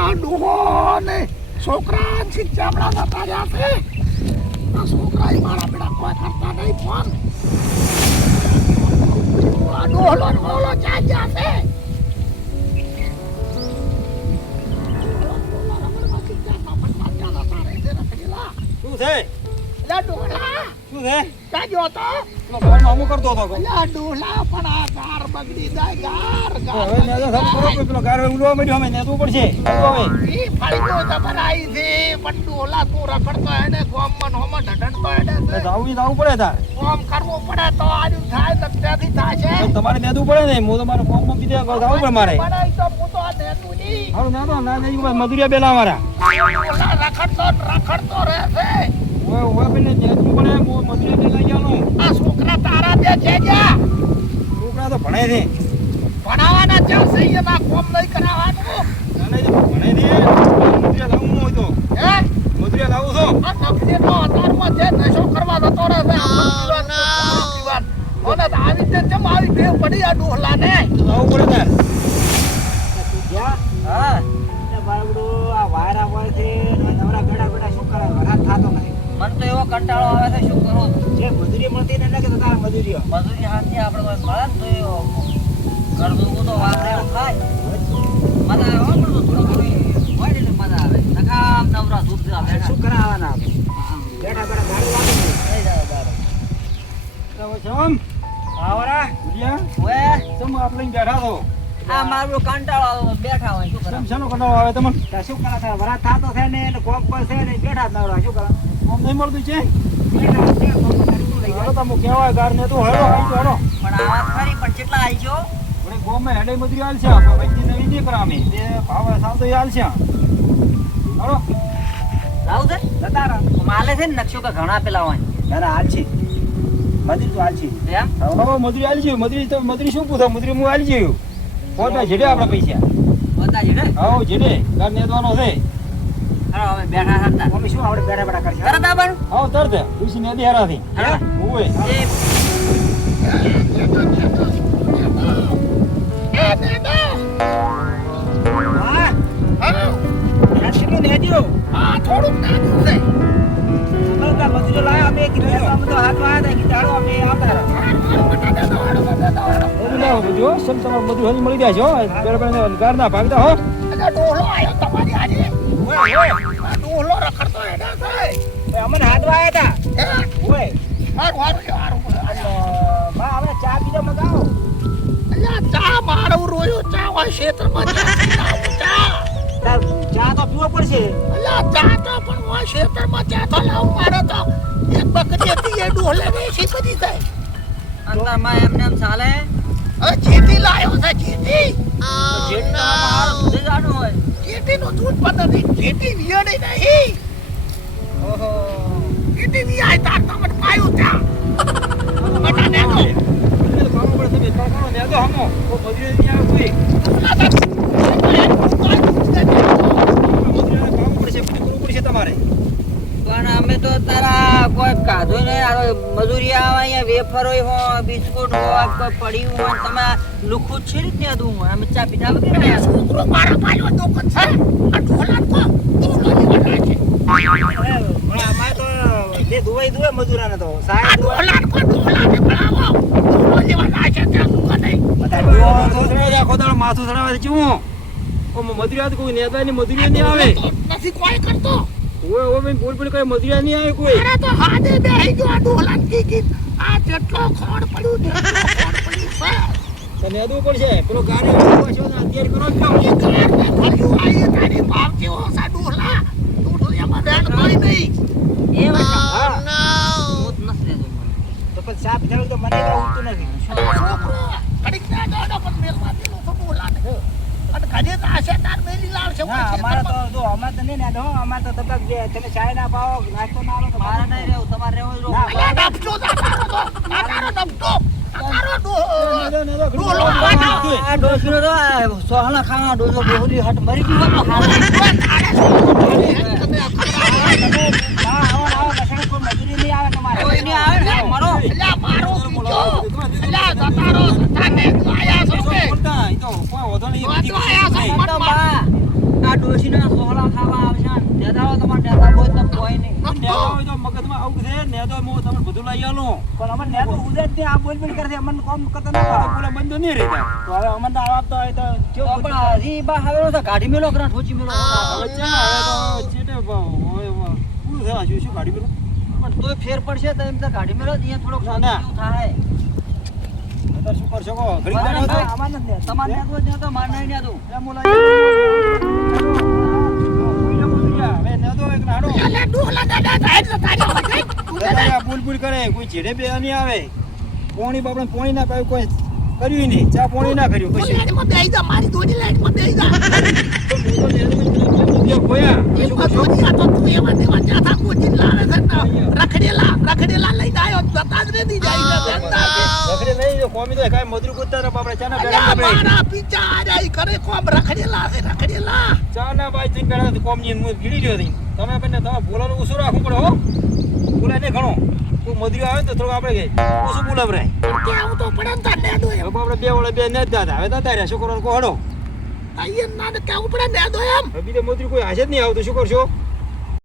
આ ડોહો ને છોકરા ચામડા થતા રહ્યા છે. આ છોકરા મારા બેડા કોઈ કરતા નહીં ફોન. આ ડોહલો ને બોલો ક્યાં ગયા છે? શું છે? ડોહલા શું છે? ક્યાં ગયો હતો? ફોન મામું કરતો હતો. ડોહલા પણ આ ગાર બગડી જાય ગાર ગાર. હવે ને તો સબ કરો કે પેલો ગાર ઉડવા મળ્યો અમે નેતું પડશે. હવે ઈ ફળીઓ જબરાઈ છે પણ ડોહલા તું રખડતો હેડે ગોમ મન હોમ ઢઢણતો હેડે છે. જાવું પડે તાર. કોમ કરવું પડે તો આજુ થાય તો ત્યાંથી થાય છે. તમારે નેતું પડે ને હું તમારે ફોન માં કીધે જાવું પડે મારે. બનાવી તો હું તો આ નેતું ની. હારું નેતો ના નહીં મજૂરિયા બેલા મારા. ડોહલા રખડતો રહે છે. ઓય પેલે નેતું પડે મજૂરિયા બેલા ગયાનું. આ છોકરા તારા બે છે ગયા. છોકરા તો ભણે છે. ભણાવવાના ચાલશે એમાં કોમ નહીં કરાવવાનું. ભણે છે મજૂરિયા લાવું હોય તો હે મજૂરિયા લાવું છો. આ નફસીનો અતારમાં જે નશો કરવા જતો રહે છે અને આવી રીતે કેમ આવી ટેવ પડી આ ડોહલાને? લાવું પડે તાર. હા બાબડો આ વાયરા હોય છે નવરા બેડા શું કરે વરાત થાતો નથી. મને તો એવો કંટાળો આવે છે શું કરું. જે મજૂરી મળતી ને એટલે કે તાર મજૂરીઓ મજૂરી હાથથી આપણે કોઈ મળે ને તો એવો ઘરનું તો વાત એવું થાય. મજા આવે હો, પણ થોડું ઘણું હોય ને એટલે મજા આવે. નકામ નવરા દૂધ બેઠા શું કરાવવાના બેઠા બેઠા ગાડી લાગે થઈ જાય દારૂ. તો જમ આવરા ભુલિયા ઓએ તમ આપણે બેઠા છો. આ મારું કંટાળો આવે, બેઠા હોય શું કરે. શાનો કંટાળો આવે તમને? તો શું કરે છે વરાત થાતો છે ને એટલે કોમ પર છે ને બેઠા જ નવરા શું કરે ફોન નહીં મળતું છે. બેઠા છે, કોમ પર શું લઈ હાલો જાય તમે કહેવાય ગાર ને તો હેડો આવી તો હેડો. પણ આ વાત ખરી, પણ કેટલા આવી છો? આપણે ગોમાં હેડે મજૂરી આલ છે આપણે વૈદ્ય નવી નહીં કરા અમે તે ભાવ સાવ તો આલ છે. હાલો જાવું છે જતા રહો માલે છે ને નકશો કે ઘણા પેલા હોય ના હાલ છે મજૂરી તો હાલ છે એમ. હવે મજૂરી આલ છે. મજૂરી શું પૂછો? મજૂરી હું આલ છે. ફોટા જેડે આપણા પૈસા. બધા છે ને હાઉ જેડે ગાર નેદવાનો છે. હાલો હવે બેઠા હતા અમે શું આપણે બેઠા બેઠા કરશે તરત આવવાનું. હાઉ તરત ઉસી નેદી હારાથી. હાલો. ઓય એ હા હા કેટલું નેજો આ થોડુંક નાનું છે. બધા મજૂરો લાયા અમે કીધું અમે તો હાથમાં આવ્યા હતા કીધું હાલો અમે આવતા રહ્યા બધું લાવો બધું સમ તમારે બધું હજી મળી જાય છે હો. બેડા ગાર ના ભાગતા હો. અલા ડોહલો આયો તમારી આજે. આ ડોહલો રખડતો હેડે છે. અમને હાથમાં આવ્યા હતા હે ઓય હારું બા હવે ચા બીજો મગાવો અલ્યા ચા મારું રોયો ચા હોય ક્ષેત્રમાં ચા ચા તો પીવો પડશે અલ્યા ચા તો પણ હોય ક્ષેત્રમાં ચા તો લાવું મારે તો એક બકરી હતી એ ડોહલે વેચી બધી થાય. અંતરમાં એમને એમ ચાલે. હવે ચીટી લાયો છે ચીટી. જેટલું તમારું દૂધ જાડું હોય. ચીટીનું દૂધ પણ નથી. ચીટી વિયડી નહીં. ઓહો ચીટી વિયાય તાર તમને પાયું ચા. બટા નેનો. કામ પડે તમે કામ નેદો હમો. ઓ મજૂરી નહીં આવે કોઈ. મજૂરીને કામ પડશે બધું કરવું પડશે તમારે. પણ અમે તો તારા કોઈ કાધું નહીં. આ મજૂરી આવે અહીંયા વેફરો હોય બિસ્કુટ હોય કોઈ પડ્યું હોય તમે લુખું છે રીતે દઉં હોય અમે ચા પીધા વગર આવ્યા. છોકરો મારા પાયો દુકાન છે. આ ઢોલા કો ડોહલો લેવાના છે. અમારે તો જે દુવાઈ દુવે મજૂરાને તો આ સાહેબ ઢોલા કો ઢોલાને ભણાવો. ડોહલો લેવાના છે ત્યાં દુકાન નહીં. માથું ચડાવે છે હું. ઓ મજૂરી આવે કોઈ નેદાની મજૂરી નહીં આવે. નથી કોઈ કરતો. ઓય ઓ બેન બોલ બોલ કઈ મજૂરી નહીં આવે કોઈ. અરે તો હાથે બેહી ગયો આ ઢોલાને કી આ જેટલો ખોડ પડ્યું છે. તો નેદવું પડશે. પેલો ગાડી અત્યારે કરો છો. એ ઘરને ખોલ્યું આઈ તારી બાપ જેવો સા ઢોલા. તું તો એમાં બેન કોઈ નહીં. એ વાત હા હું જ નથી લેતો. તો પછી ચા પીધા વગર તો મને તો ઉઠતું નથી છોકરો કડીક ના ગાડો પણ મેલમાં દીલો તો ઢોલાને. અને ઘરે તો આશે તાર મેલી લાવશે. ના અમારે તો જો અમારે તો નહીં ને અમારે તો તબક જે તમે ચાય ના પાવો નાસ્તો ના આવે તો મારે નહીં રહેવું તમારે રહેવું જ ના, રહું. અલ્યા ડબજો તારો તો. આ તારો ડબજો. આ તારો ઢોલો. આ ડોસીનો તો આ સોહલા ખાવા ડોસો બોહલી હટ મરી ગયો તો હાલ. હા આવો આવો કસાડે કોઈ મજૂરી નહીં આવે તમારે કોઈ નહીં આવે ને મરો. અલ્યા મારો બીજો. અલ્યા તારો તાને આયા છો કે? બોલતા ઈ તો કોઈ વધો નહીં. તો આયા છો તો બા આ ડોસી ડોશીના સોહલા ખાવા આવશે નેદાળો તમારે નેદા હોય તો કોઈ નહીં નેદો હોય તો મગજમાં આવું છે નેદો હું તમને બધું લઈ આલું પણ અમને નેતો ઉદે જ આ બોલ બોલ કરે અમને કોમ કરતા ન તો આવડે. બોલે બંધ નહીં રહેતા તો હવે અમને તો આવડતો હોય તો તો કેવું પણ હજી બા હવે તો કાઢી મેલો કરા ઠોચી મેલો હવે ચા હવે તો ચેટે હોય પૂરું થયા શું ગાડી પેલું પણ તોય ફેર પડશે તો એમ તો કાઢી મેલો અહીંયા થોડોક ના, ના. જેવું થાય અત્યારે શું કરશો કહો ઘડીક મારે દાડો ભાઈ, તો અમારે નથી નેતો. તમારે નેદવો જ નહીં તો મારે નહીં નેદવું. એમ બોલાય હવે નેદો એક નાડો એટલે ડોહલા દાદા સાહેબ તો તારી હોય કઈ. તું કે દાદા બુલબુલ કરે કોઈ છેડે બે નહીં આવે પોણી બાપડે પોણી ના પાયું કોઈ કર્યું નહીં ચા પોણી ના કર્યું તું કશું લાઈનમાં બેહી જા, મારી દોડી લાઈનમાં બેહી જા. એક વાર જોજી આ તો તું એવા તેવા જાથા કોચીને લાવે છે ને. રખડેલા લઈને આવ્યો, જતા જ નથી જાય છે ધંધા કે. રખડે નહીં કોમી તો કાંઈ મજૂરી કૂદતા ને બાપડે ચાના અલ્યા, બેડા મારા પીછા આર્યા ઈ કરે કોમ રખડેલા છે, રખડેલા. ચાના બાઈ તીન બેડા કોમ ની હું ગીડી ગયો હતી તમે બંને તમે બોલાનું ઓછું રાખવું પડે હો બોલાય નહીં ઘણો કોઈ મજૂરી આવે ને તો થોડું આપણે ઓછું બોલાવરાય પણ કેવું તો પડે ને તાર નેદો એમ. હવે આપણે બે વડે બે ને જ દાદા હવે દાદા રહ્યા શું કરવાનું કહો હડો અહીંયા ના ને કેવું પડે નેદો એમ. હવે બીજે મજૂરી કોઈ હાજર નહીં આવતું શું કરશો